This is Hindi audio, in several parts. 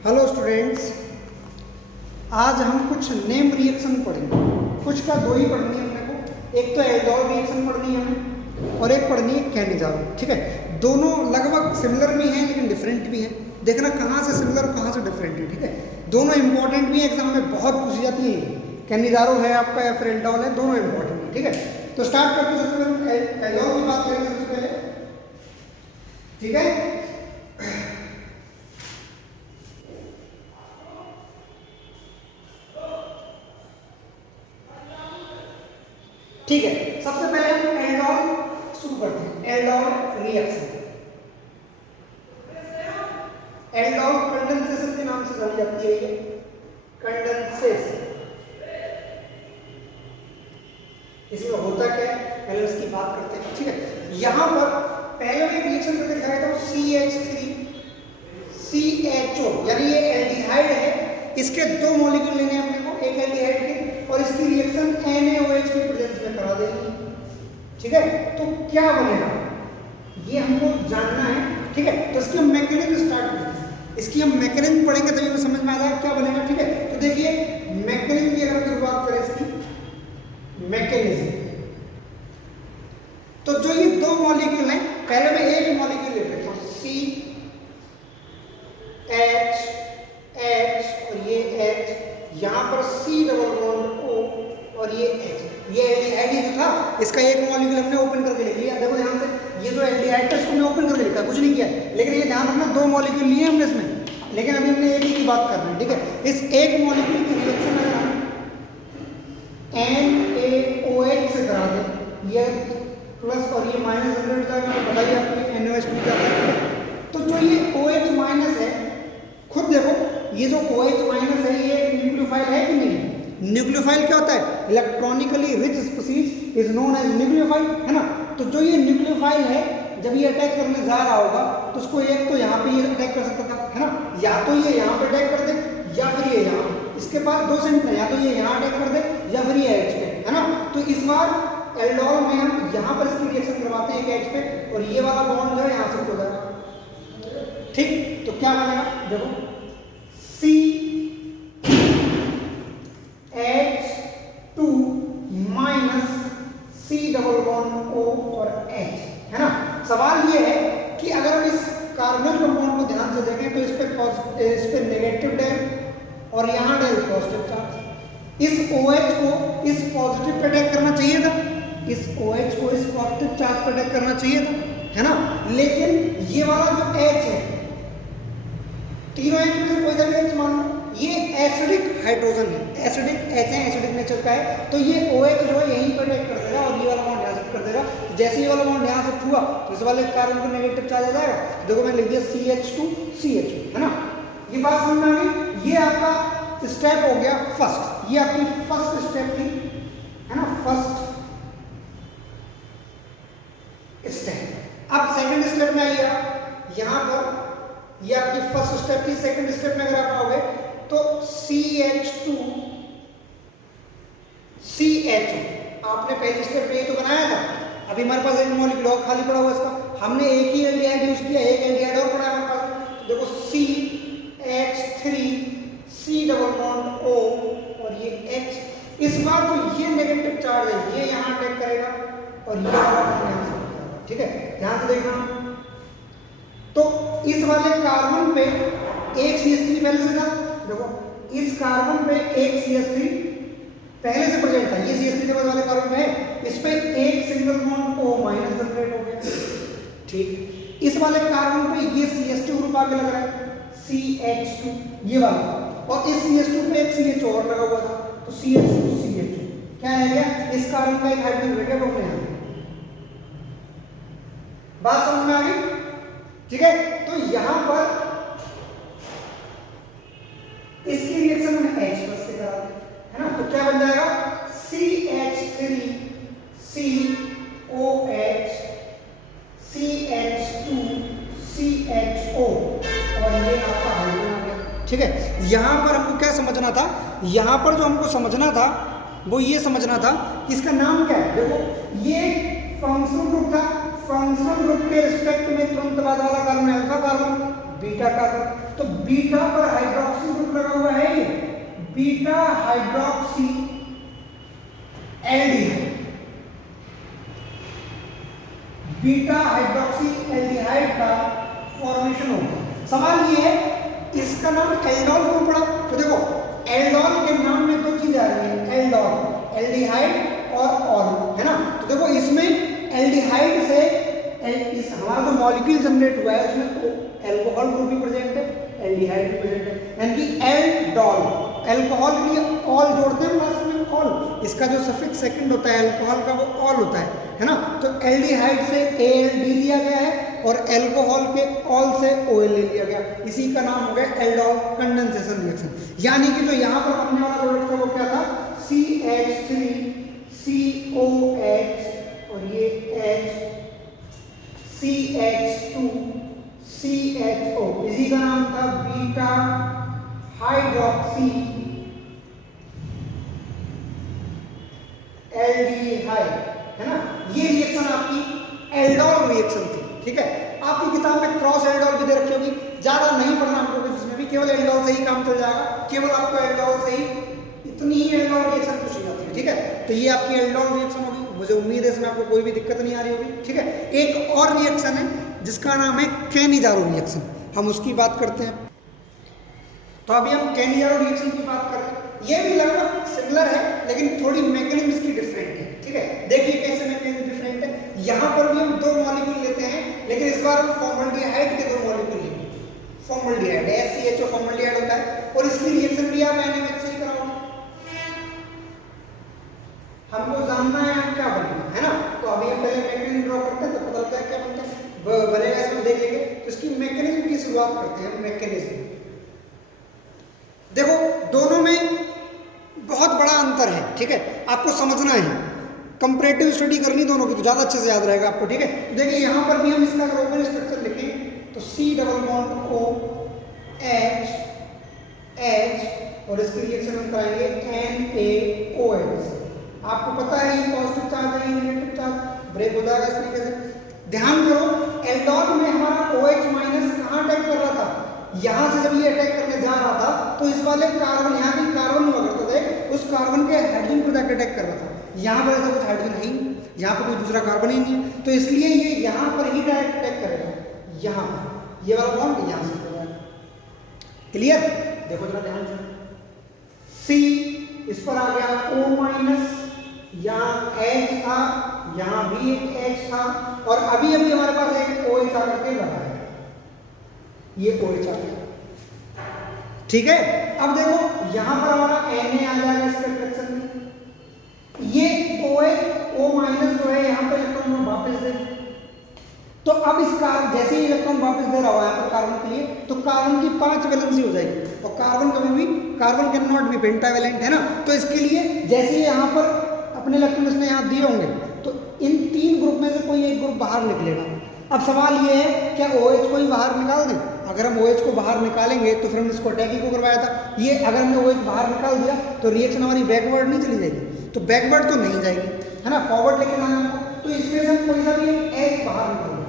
हेलो स्टूडेंट्स, आज हम कुछ नेम रिएक्शन पढ़ेंगे। कुछ का दो ही पढ़नी है अपने को, एक तो एल्डोल रिएक्शन पढ़नी है हमें और एक पढ़नी है कैनिजारो। ठीक है, दोनों लगभग सिमिलर भी हैं लेकिन डिफरेंट भी हैं। देखना कहाँ से सिमिलर और कहाँ से डिफरेंट है। ठीक है, दोनों इंपॉर्टेंट भी हैं, एग्जाम में बहुत पूछी जाती है। कैनिजारो है आपका या फिर एल्डोल है, दोनों इंपॉर्टेंट है। ठीक है, तो स्टार्ट करते हैं। सबसे पहले एल्डोल की बात करेंगे सबसे पहले। ठीक है, ठीक है, सबसे पहले हम एल्डोल शुरू करते हैं। एल्डोल रिएक्शन, एल्डोल कंडेंसेशन के नाम से जानी जाती है। ये कंडेंसेशन, इसमें होता क्या है पहले उसकी बात करते हैं। ठीक है, यहां पर पहले में रिएक्शन करके दिखाया था CH3 CHO, यानी ये एल्डिहाइड है। इसके दो मॉलिक्यूल लेने हैं अपने को, एक एल्डिहाइड के, और इसकी रिएक्शन NaOH की प्रेजेंस में करा देंगे। ठीक है, तो क्या बनेगा ये हमको जानना है। ठीक है, तो इसकी हम मैकेनिज्म स्टार्ट करते हैं। इसकी हम मैकेनिज्म पढ़ेंगे तभी हमें समझ में आ जाएगा क्या बनेगा। ठीक है, तो देखिए मैकेनिज्म की अगर हम शुरुआत करें इसकी मैकेनिज्म, तो जो ये दो मॉलिक्यूल हैं, पहले मैं एक मॉलिक्यूल ले लेता हूं, CH और ये H, यहां पर C डबल बॉन्ड O और ये H। ये एल्डिहाइड जो था इसका एक मॉलिक्यूल हमने ओपन करके लिख लिया। देखो ध्यान से, ये जो एल्डिहाइड था इसको हमने ओपन करके लिखा, कुछ नहीं किया। लेकिन ये ध्यान रखना दो मॉलिक्यूल लिए हमने इसमें, लेकिन अभी हमने एक ही की बात कर रहे हैं। ठीक है, इस एक मॉलिक्यूल की रिएक्शन अगर हम NaOH से करा दें, ये प्लस और ये माइनस जनरेट हो जाएगा, तो बताइए आपको NaOH मिल जाता है। तो जो ये OH माइनस है, खुद देखो ये जो OH माइनस है ये न्यूक्लियोफाइल है कि नहीं? न्यूक्लियोफाइल क्या होता है? Electronically rich species is known as nucleophile, है ना। तो जो ये न्यूक्लियोफाइल है, जब ये अटैक करने जा रहा होगा तो उसको एक तो यहाँ पे ये अटैक कर सकता था, है ना, या तो ये यहाँ पे अटैक कर दे या फिर ये यहाँ। इसके पास दो सेंटर है, या तो ये यहाँ अटैक कर दे या फिर ये H पे, है ना। तो इस बार एल्डोल में हम यहाँ पर इसकी रिएक्शन करवाते हैं एक H पे, और ये वाला बॉन्ड जो है यहाँ से हो जाएगा। ठीक, तो क्या बनेगा देखो, CH2 minus C double bond O और H, है ना। सवाल ये है कि अगर हम इस कार्बन कंपाउंड को ध्यान से देखें तो इस पे नेगेटिव डेल और यहाँ डेल पॉजिटिव चार्ज। इस OH को इस पॉजिटिव पे अटैक करना चाहिए था, इस OH को इस पॉजिटिव चार्ज पे अटैक करना चाहिए था, है ना। लेकिन ये वाला जो H है, तीनों H में से कोई सा भी H मान लो, ये एसिडिक हाइड्रोजन है, एसिडिक H है, एसिडिक नेचर का है। तो ये OH जो है यहीं पर अटैक कर देगा और ये वाला बॉन्ड यहाँ शिफ्ट कर देगा। जैसे ये वाला बॉन्ड यहाँ शिफ्ट हुआ तो इस वाले कार्बन को नेगेटिव चार्ज आ जाएगा। देखो मैंने लिख दिया CH2 CH2, है ना। ये बात समझ में आ गई। ये आपका स्टेप हो गया फर्स्ट, ये आपकी फर्स्ट स्टेप थी, है ना, फर्स्ट स्टेप। अब सेकंड स्टेप में आइए आप, यहाँ पर ये आपकी फर्स्ट स्टेप थी। सेकंड स्टेप में अगर आप आओगे तो CH2 CH, आपने पहले स्टेप में ये तो बनाया था। अभी हमारे पास एक मॉलिक्यूल और खाली पड़ा हुआ इसका, हमने एक ही एल्डिहाइड यूज किया, एक एल्डिहाइड और पड़ा हमारे पास। देखो CH3 C double bond O और ये H। इस बार तो ये नेगेटिव चार्ज है, ये यहाँ अटैक करेगा और ये वाला बॉन्ड यहाँ से करेगा। ठीक है, ध्यान से देखना। तो इस वाले कार्बन पे एक CH3 पहले से था, देखो इस कार्बन पे एक CH3 पहले से प्रेजेंट था, ये CH3 के बाद वाले कार्बन पे है, इस पे एक single bond O minus generate हो गया। ठीक, इस वाले कार्बन पे ये CH2 ग्रुप आगे लग रहा है, CH2 ये वाला, और इस CH2 पे एक CH और लगा हुआ था, तो CH2 CH2 क्या रह गया, इस कार्बन का एक हाइड्रोजन रह गया, वो यहाँ। बात समझ में आ गई? ठीक है, तो यहां पर इसकी रिएक्शन में H प्लस से करा दें, है ना। तो क्या बन जाएगा, CH3 COH CH2 CHO और ये आपका हाइड्रोजन आ गया। ठीक है, यहां पर हमको क्या समझना था, यहां पर जो हमको समझना था वो ये समझना था कि इसका नाम क्या है। देखो ये फंक्शनल ग्रुप था, फंक्शनल ग्रुप के रिस्पेक्ट में तुरंत बाद वाला carbon alpha carbon, beta carbon. तो बीटा पर हाइड्रोक्सी ग्रुप लगा हुआ है, ये beta hydroxy aldehyde, beta hydroxy aldehyde का फॉर्मेशन होगा। सवाल ये है इसका नाम एल्डोल क्यों पड़ा? तो देखो एल्डोल के नाम में दो चीजें आ रही है, एल्डोल एल्डिहाइड और ऑल, है ना। तो देखो इसमें एल्डिहाइड से इस हमारा जो मॉलिक्यूल जनरेट हुआ है उसमें एल्कोहल ग्रुप भी प्रेजेंट है, एल्डिहाइड भी प्रेजेंट है, यानी कि एल्डोल। एल्कोहल के लिए ऑल जोड़ते हैं लास्ट में ऑल, इसका जो सफिक्स सेकंड होता है एल्कोहल का वो ऑल होता है ना। तो एल्डिहाइड से ALD लिया गया है और एल्कोहल के ऑल से OL ले लिया गया, इसी का नाम हो गया एल्डोल कंडेंसेशन रिएक्शन। यानी कि जो यहाँ पर बनने वाला प्रोडक्ट था वो क्या था, CH3 COH और ये H CH2 CHO, इसी का नाम था बीटा हाइड्रोक्सी एल्डिहाइड, है ना। ये रिएक्शन आपकी एल्डोल रिएक्शन थी, ठीक है। आपकी किताब में क्रॉस एल्डोल भी दे रखी होगी, ज्यादा नहीं पढ़ना आपको, जिसमें भी केवल एल्डोल से ही काम चल जाएगा, केवल आपको एल्डोल से ही इतनी ही एल्डोल रिएक्शन पूछी जाती है, ठीक है। तो ये आपकी एल्डोल रिएक्शन होगी, मुझे उम्मीद है इसमें आपको कोई भी दिक्कत नहीं आ रही होगी, ठीक है। एक और रिएक्शन है जिसका नाम है कैनिजारो रिएक्शन, हम उसकी बात करते हैं। तो अभी हम कैनिजारो रिएक्शन की बात कर रहे हैं, ये भी लगभग सिमिलर है लेकिन थोड़ी मैकेनिज्म इसकी डिफरेंट है, ठीक है। देखिए कैसे मैकेनिज्म डिफरेंट है। यहाँ पर भी हम दो मॉलिक्यूल लेते हैं लेकिन इस बार हम फॉर्मल्डिहाइड के दो मॉलिक्यूल लेंगे, फॉर्मल्डिहाइड SCHO फॉर्मल्डिहाइड होता है और इसकी रिएक्शन भी आप NaOH से ही कराओगे। हमको जानना है हम क्या बनेगा, है ना। तो अभी हम पहले मैकेनिज्म ड्रॉ करते हैं तो पता लगता है क्या बनता है बनेगा, इसमें देख लेंगे। तो इसकी मैकेनिज्म की शुरुआत करते हैं। मैकेनिज्म देखो दोनों में बहुत बड़ा अंतर है, ठीक है, आपको समझना है, कंपैरेटिव स्टडी करनी दोनों की तो ज्यादा अच्छे से याद रहेगा आपको, ठीक है। तो देखिए यहाँ पर भी हम इसका ग्रुप स्ट्रक्चर लिखें तो C double bond O H H और इसकी रिएक्शन हम कराएंगे NaOH। आपको पता है ये पॉजिटिव चार्ज है, ये नेगेटिव चार्ज, ब्रेक हो जाएगा इस तरीके से। ध्यान करो एल्डोल में हमारा OH माइनस कहाँ अटैक कर रहा था, यहाँ से जब ये अटैक करने जा रहा था तो इस वाले कार्बन, यहाँ भी कार्बन हुआ करता था, उस कार्बन के हाइड्रोजन पर जाकर अटैक कर रहा था। यहाँ पर ऐसा कुछ हाइड्रोजन है ही नहीं, यहाँ पर कोई दूसरा कार्बन ही नहीं है, तो इसलिए ये यहाँ पर ही डायरेक्ट अटैक करेगा, यहाँ पर ये वाला बॉन्ड यहाँ से हो जाएगा। क्लियर, देखो जरा ध्यान से, C इस पर आ गया O माइनस, यहाँ H था, यहाँ भी एक H था और अभी अभी हमारे पास एक OH आकर के लगा है, ये OH आ गया, ठीक है। अब देखो यहाँ पर हमारा Na आ जाएगा इसके रिएक्शन में, ये OH O माइनस जो है यहाँ पे इलेक्ट्रॉन वापस दे, तो अब इस कार्बन जैसे ही इलेक्ट्रॉन वापस दे रहा है तो कार्बन के लिए, तो कार्बन की 5 वैलेंसी हो जाएगी और कार्बन कभी भी, carbon can not be pentavalent, है ना। तो इसके लिए जैसे ही यहाँ पर अपने इलेक्ट्रॉन इसने यहाँ दिए होंगे तो इन 3 ग्रुप में से कोई एक ग्रुप बाहर निकलेगा। अब सवाल ये है क्या OH को ही बाहर निकाल दें? अगर हम OH को बाहर निकालेंगे तो फिर हमने इसको अटैक ही को करवाया था, ये अगर हमने OH बाहर निकाल दिया तो रिएक्शन हमारी बैकवर्ड नहीं चली जाएगी, तो बैकवर्ड तो नहीं जाएगी, है ना, फॉरवर्ड लेके जाना हमको, तो इसमें से हम कोई सा भी H बाहर निकाल देंगे,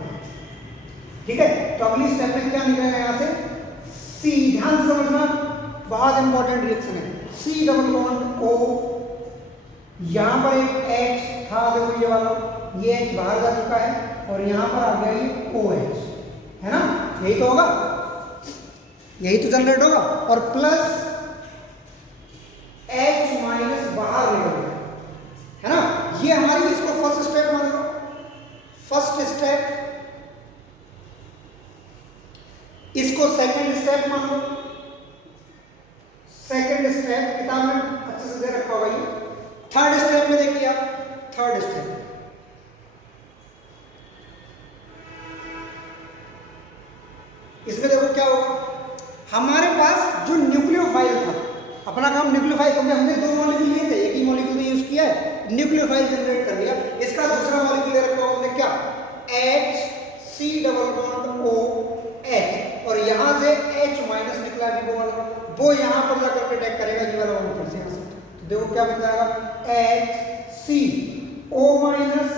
ठीक है। तो अगली स्टेप में क्या निकलेगा यहाँ से C, ध्यान से समझना, बहुत इंपॉर्टेंट रिएक्शन है। C डबल बॉन्ड O, यहाँ पर एक H था, देखो ये वाला, ये H बाहर जा चुका है और यहाँ पर आ गया ये OH, है ना, यही तो होगा, यही तो जनरेट होगा, और प्लस H माइनस बाहर निकल गया, है ना। ये हमारी, इसको फर्स्ट स्टेप मान लो, फर्स्ट स्टेप, इसको सेकंड स्टेप मान लो, सेकंड स्टेप किताब में अच्छे से दे रखा होगा ये। थर्ड स्टेप में देखिए आप, थर्ड स्टेप इसमें देखो क्या होगा, हमारे पास जो न्यूक्लियोफाइल था, अपना काम न्यूक्लियोफाइल, क्योंकि हमने 2 मॉलिक्यूल लिए थे, एक ही मॉलिक्यूल तो यूज किया है, न्यूक्लियोफाइल जनरेट कर लिया, इसका दूसरा मॉलिक्यूल ले रखा हमने क्या, H C double bond O H और यहाँ से H माइनस निकला भी वो यहाँ पर जाकर के अटैक करेगा, ये वाला फिर से यहाँ से, तो देखो क्या बन जाएगा H C O माइनस,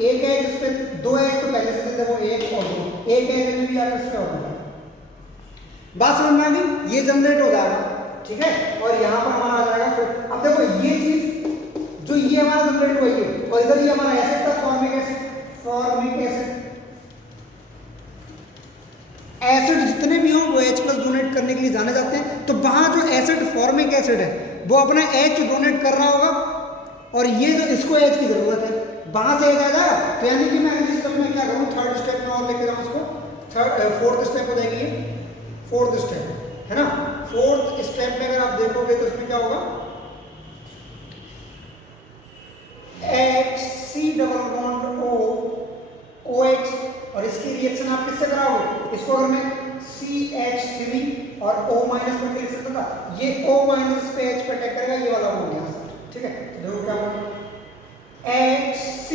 एक H इस पे 2 H तो पहले से थे, देखो 1 और 2, एक H भी आकर इस पे और बात समझ में आ गई? ये जनरेट हो जाएगा, ठीक है, और यहाँ पर हमारा आ जाएगा फिर। अब देखो ये चीज जो ये हमारा जनरेट हुआ ये, और इधर ये हमारा एसिड था, formic acid. Formic acid, acid जितने भी हों वो H प्लस डोनेट करने के लिए जाने जाते हैं। तो वहां जो एसिड फॉर्मिक एसिड है वो अपना H डोनेट कर रहा होगा, और ये जो इसको H की जरूरत है, वहां से H आ जाएगा। तो यानी कि मैं अगली स्टेप में क्या करूँ, थर्ड स्टेप में और लेके जाऊँ इसको, फोर्थ स्टेप हो जाएगी ये, फोर्थ स्टेप है ना। फोर्थ स्टेप में अगर आप देखोगे तो इसमें क्या होगा, HC double bond O OH, और इसकी रिएक्शन आप किससे कराओगे, इसको अगर मैं CH3 और O माइनस में लिख सकता था, ये O माइनस पे H पे अटैक करेगा, ये वाला हो गया, ठीक है। तो देखो क्या होगा, HC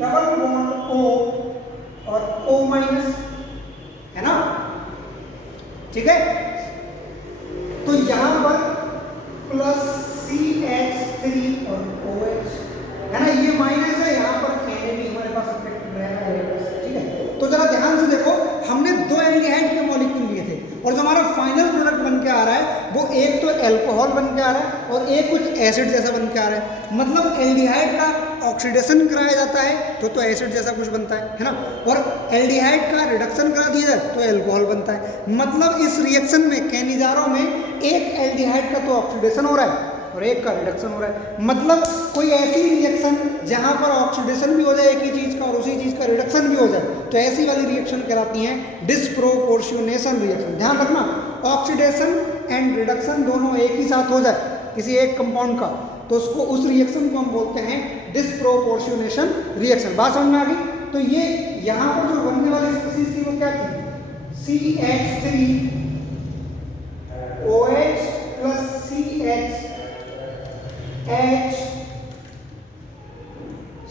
डबल बॉन्ड O और O माइनस, है ना, ठीक है। तो यहां पर प्लस CH3 और OH, है ना, ये माइनस है, यहाँ पर Na भी हमारे पास अफेक्ट रहेगा, ठीक है। तो जरा ध्यान से देखो, हमने दो एल्डिहाइड के मॉलिक्यूल लिए थे, और जो हमारा फाइनल प्रोडक्ट बन के आ रहा है वो एक तो अल्कोहल बन के आ रहा है और एक कुछ एसिड जैसा बन के आ रहा है। मतलब एल्डिहाइड का ऑक्सीडेशन कराया जाता है तो एसिड जैसा कुछ बनता है ना, और एल्डिहाइड का रिडक्शन करा दिया जाए तो अल्कोहल बनता है। मतलब इस रिएक्शन में, कैनिजारो में, एक एल्डिहाइड का तो ऑक्सीडेशन हो रहा है और एक का रिडक्शन हो रहा है। मतलब कोई ऐसी रिएक्शन जहां पर ऑक्सीडेशन भी हो जाए एक ही चीज का और उसी चीज का रिडक्शन भी हो जाए, तो ऐसी वाली रिएक्शन कहलाती हैं डिस्प्रोपोर्शनेशन रिएक्शन। ध्यान रखना, ऑक्सीडेशन एंड रिडक्शन दोनों एक ही साथ हो जाए किसी एक कंपाउंड का, तो उसको, उस रिएक्शन को हम बोलते हैं डिस्प्रोपोर्शनेशन रिएक्शन। बात समझ में आ गई? तो ये यहां पर जो बनने वाली स्पीशीज थी वो क्या थी, CH3 OH plus CH H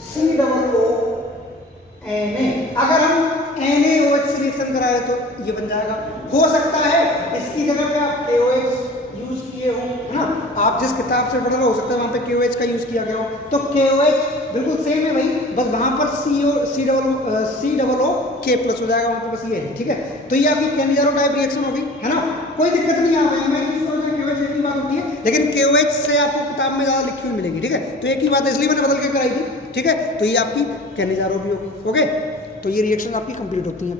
C double O Na। अगर हम NaOH से रिएक्शन कराए तो ये बन जाएगा। हो सकता है इसकी जगह पे आप KOH यूज किए हो, है ना, आप जिस किताब से पढ़ रहे हो सकता है वहां पे KOH का यूज किया गया हो, तो KOH बिल्कुल सेम है भाई, बस वहां पर C double O K plus हो जाएगा वहां पर, बस ये है, ठीक है। तो ये आपकी कैनिजारो टाइप रिएक्शन होगी, है ना, कोई दिक्कत नहीं आ रही है। मैं KOH एक ही बात होती है, लेकिन KOH से आपको किताब में ज्यादा लिखी हुई मिलेगी, ठीक है। तो एक ही बात है, इसलिए मैंने बदल के कराई थी, ठीक है। तो ये आपकी कैनिजारो भी होगी, ओके। तो ये रिएक्शन आपकी कंप्लीट होती है।